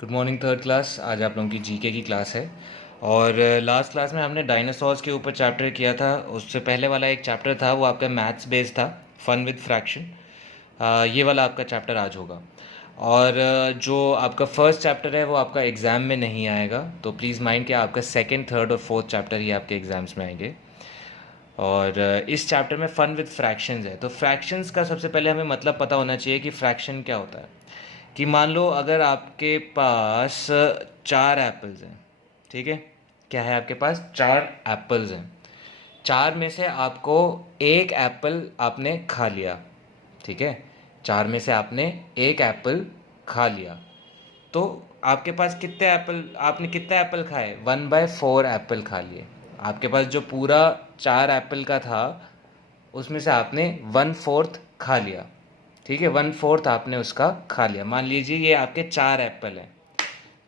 Good morning third class. आज आप लोगों की जीके की क्लास है और लास्ट क्लास में हमने डायनासोर्स के ऊपर चैप्टर किया था। उससे पहले वाला एक चैप्टर था वो आपका मैथ्स बेस्ड था, फन विद फ्रैक्शन। ये वाला आपका चैप्टर आज होगा और जो आपका फर्स्ट चैप्टर है वो आपका एग्ज़ाम में नहीं आएगा, तो प्लीज़ माइंड कि आपका सेकंड, थर्ड और फोर्थ चैप्टर ही आपके एग्ज़ाम्स में आएंगे। और इस चैप्टर में फ़न विद फ्रैक्शंस है। तो फ्रैक्शंस का सबसे पहले हमें मतलब पता होना चाहिए कि फ्रैक्शन क्या होता है। कि मान लो अगर आपके पास 4 एप्पल्स हैं, ठीक है। क्या है आपके पास? 4 एप्पल्स हैं। 4 में से आपको एक एप्पल आपने खा लिया, ठीक है। 4 में से आपने एक एप्पल खा लिया, तो आपके पास कितने एप्पल, आपने कितने एप्पल खाए? 1/4 एप्पल खा लिए। आपके पास जो पूरा 4 एप्पल का था उसमें से आपने 1/4 खा लिया, ठीक है। 1/4 आपने उसका खा लिया। मान लीजिए ये आपके 4 एप्पल हैं,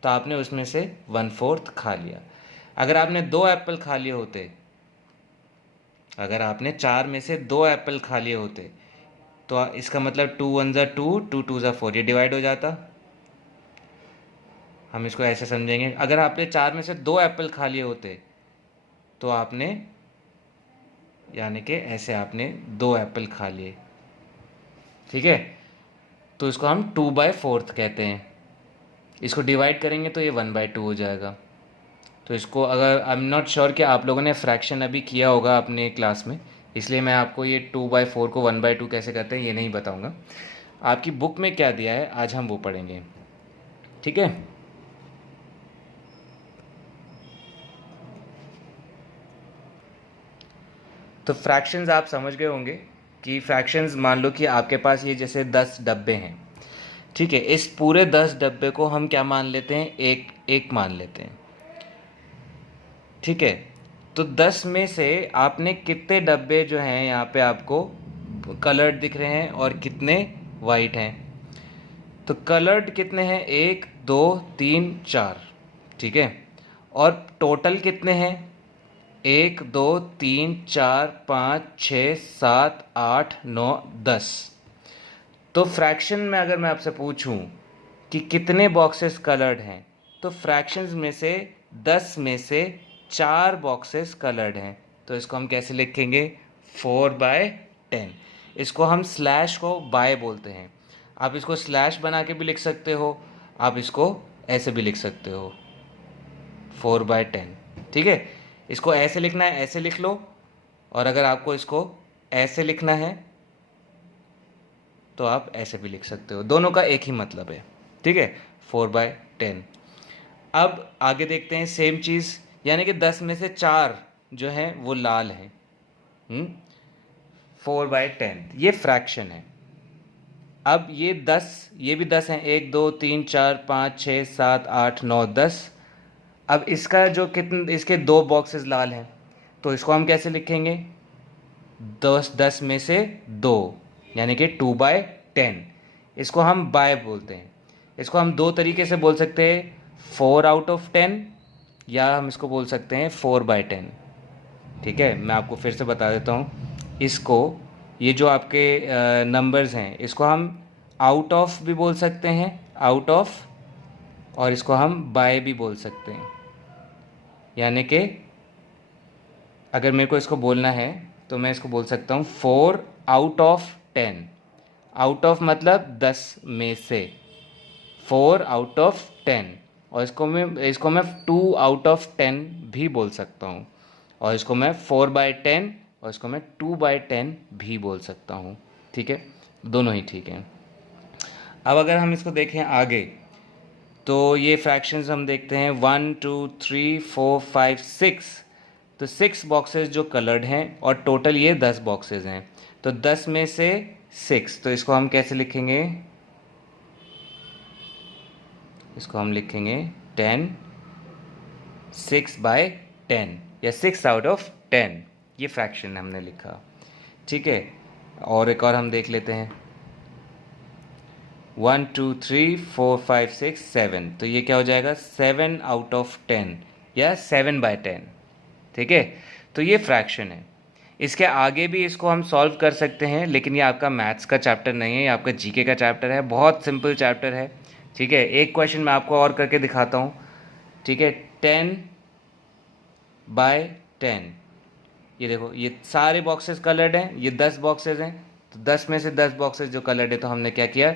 तो आपने उसमें से 1/4 खा लिया। अगर आपने 2 एप्पल खा लिए होते, अगर आपने 4 में से 2 एप्पल खा लिए होते, तो इसका मतलब 2 1 ज़ा 2, 2 2 ज़ा 4, ये डिवाइड हो जाता। हम इसको ऐसे समझेंगे, अगर आपने 4 में से 2 एप्पल खा लिए होते तो आपने, यानी कि ऐसे आपने 2 एप्पल खा लिए, ठीक है। तो इसको हम 2/4 कहते हैं। इसको डिवाइड करेंगे तो ये 1/2 हो जाएगा। तो इसको, अगर आई एम नॉट श्योर कि आप लोगों ने फ्रैक्शन अभी किया होगा अपने क्लास में, इसलिए मैं आपको ये 2/4 को 1/2 कैसे करते हैं ये नहीं बताऊंगा। आपकी बुक में क्या दिया है आज हम वो पढ़ेंगे, ठीक है। तो फ्रैक्शंस आप समझ गए होंगे कि फ्रैक्शंस, मान लो कि आपके पास ये जैसे 10 डब्बे हैं, ठीक है। इस पूरे 10 डब्बे को हम क्या मान लेते हैं? एक एक मान लेते हैं, ठीक है। तो 10 में से आपने कितने डब्बे जो हैं यहाँ पे आपको कलर्ड दिख रहे हैं और कितने वाइट हैं? तो कलर्ड कितने हैं? 1 2 3 4, ठीक है। और टोटल कितने हैं? 1 2 3 4 5 6 7 8 9 10। तो फ्रैक्शन में अगर मैं आपसे पूछूं कि कितने बॉक्सेस कलर्ड हैं, तो फ्रैक्शंस में से 10 में से 4 बॉक्सेस कलर्ड हैं। तो इसको हम कैसे लिखेंगे? 4/10। इसको हम स्लैश को बाय बोलते हैं। आप इसको स्लैश बना के भी लिख सकते हो, आप इसको ऐसे भी लिख सकते हो, 4/10, ठीक है। इसको ऐसे लिखना है, ऐसे लिख लो, और अगर आपको इसको ऐसे लिखना है तो आप ऐसे भी लिख सकते हो। दोनों का एक ही मतलब है, ठीक है, 4/10। अब आगे देखते हैं सेम चीज़, यानी कि 10 में से 4 जो हैं वो लाल हैं। 4/10 ये फ्रैक्शन है। अब ये 10, ये भी 10 हैं, 1 2 3 4 5 6 7 8 9 10। अब इसका जो कितने, इसके 2 बॉक्सेस लाल हैं, तो इसको हम कैसे लिखेंगे? 10 में से 2, यानी कि 2/10। इसको हम बाय बोलते हैं। इसको हम 2 तरीके से बोल सकते हैं, 4/10, या हम इसको बोल सकते हैं 4/10, ठीक है। मैं आपको फिर से बता देता हूँ इसको। ये जो आपके नंबर्स हैं इसको हम आउट ऑफ भी बोल सकते हैं, आउट ऑफ, और इसको हम बाय भी बोल सकते हैं। यानी कि अगर मेरे को इसको बोलना है तो मैं इसको बोल सकता हूँ 4/10। आउट ऑफ मतलब 10 में से, 4/10। और इसको मैं 2/10 भी बोल सकता हूँ, और इसको मैं 4/10, और इसको मैं 2/10 भी बोल सकता हूँ, ठीक है। दोनों ही ठीक हैं। अब अगर हम इसको देखें आगे, तो ये फ्रैक्शंस हम देखते हैं 1 2 3 4 5 6। तो 6 बॉक्सेस जो कलर्ड हैं, और टोटल ये 10 बॉक्सेस हैं। तो 10 में से 6, तो इसको हम कैसे लिखेंगे? इसको हम लिखेंगे 10, 6/10, या 6/10। ये फ्रैक्शन हमने लिखा, ठीक है। और एक और हम देख लेते हैं, 1 2 3 4 5 6 7। तो ये क्या हो जाएगा? 7/10, या 7/10, ठीक है। तो ये फ्रैक्शन है। इसके आगे भी इसको हम सॉल्व कर सकते हैं, लेकिन ये आपका मैथ्स का चैप्टर नहीं है, ये आपका जीके का चैप्टर है। बहुत सिंपल चैप्टर है, ठीक है, एक क्वेश्चन मैं आपको और करके दिखाता हूँ। ठीक है, 10/10, ये देखो ये सारे बॉक्सेस कलर्ड हैं, ये 10 बॉक्सेस हैं, तो 10 में से 10 बॉक्सेस जो कलर्ड है, तो हमने क्या किया,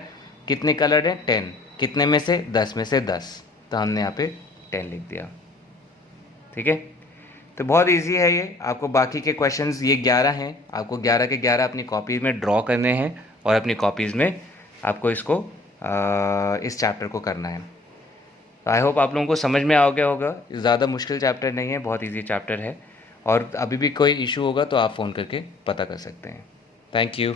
कितने कलर्ड हैं, 10, कितने में से, 10 में से 10, तो हमने यहाँ पे 10 लिख दिया। ठीक है, तो बहुत इजी है ये। आपको बाकी के क्वेश्चंस ये 11 हैं, आपको 11 के 11 अपनी कॉपीज़ में ड्रॉ करने हैं और अपनी कॉपीज़ में आपको इसको इस चैप्टर को करना है। तो आई होप आप लोगों को समझ में आ गया होगा। ज़्यादा मुश्किल चैप्टर नहीं है, बहुत इजी चैप्टर है। और अभी भी कोई इशू होगा तो आप फ़ोन करके पता कर सकते हैं। Thank you.